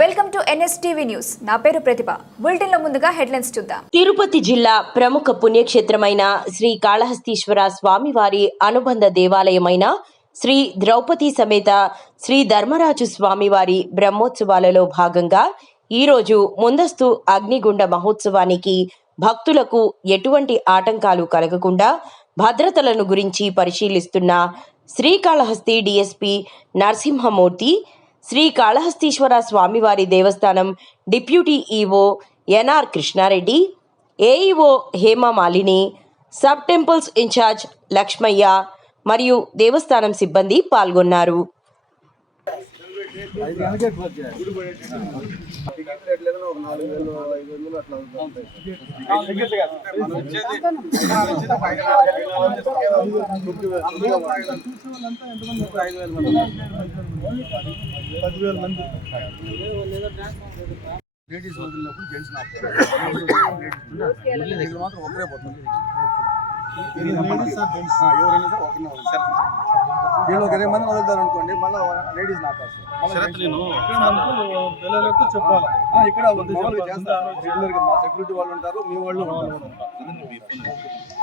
Welcome to NSTV news. నా పేరు ప్రతిభ. బులెటిన్లో ముందుగా హెడ్లైన్స్ చూద్దాం. తిరుపతి జిల్లా ప్రముఖ పుణ్యక్షేత్రమైన శ్రీ కాళహస్తీశ్వర స్వామివారి అనుబంధ దేవాలయమైన శ్రీ ద్రౌపది సమేత శ్రీ ధర్మరాజు స్వామివారి బ్రహ్మోత్సవాలలో భాగంగా ఈరోజు ముందస్తు అగ్నిగుండ మహోత్సవానికి భక్తులకు ఎటువంటి ఆటంకాలు కలగకుండా భద్రతలను గురించి పరిశీలిస్తున్న శ్రీకాళహస్తి డిఎస్పి నరసింహమూర్తి శ్రీ కాళహస్తీశ్వర స్వామివారి దేవస్థానం deputy EO NR Krishnareddy AEO Hemamalini sub temples incharge Lakshmaiah మరియు దేవస్థానం సిబ్బంది పాల్గొన్నారు. పదివేల మంది లేడీస్ వదిలినప్పుడు జెంట్స్ మాత్రం ఒకరే పోతుంది ఎవరైనా సరే ఒకరినే వదులుతారు వీళ్ళు ఒక ఇరవై మంది వదులుతారు అనుకోండి మళ్ళీ లేడీస్ నాపేస్తారు పిల్లలకు చెప్పాలి. ఇక్కడ మామూలుగా చేస్తారు. మా సెక్యూరిటీ వాళ్ళు ఉంటారు మీ వాళ్ళు ఉంటారు.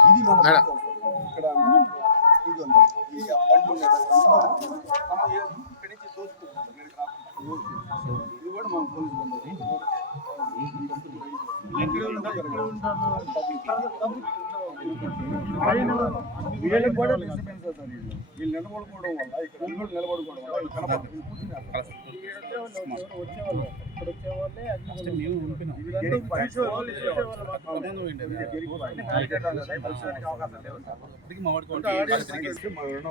ఇది మన ఇక్కడ ఇది ఉంది. ఈ బండి ఉండేది మనం ఏ- ఇక్కడి నుంచి దోచుకుంటాం ఇక్కడికి రాకుండా. ఇది కూడా మన పోలీసు బండి. ఎక్కడ ఉంటారు? వీళ్ళకి కూడా డిస్టర్బెన్స్ అవుతుంది వీళ్ళు. వీళ్ళు నిలబడుకోవడం వల్ల ఇక్కడ నిలబడుకోవడం అవకాశం లేవు.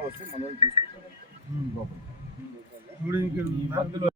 వస్తే.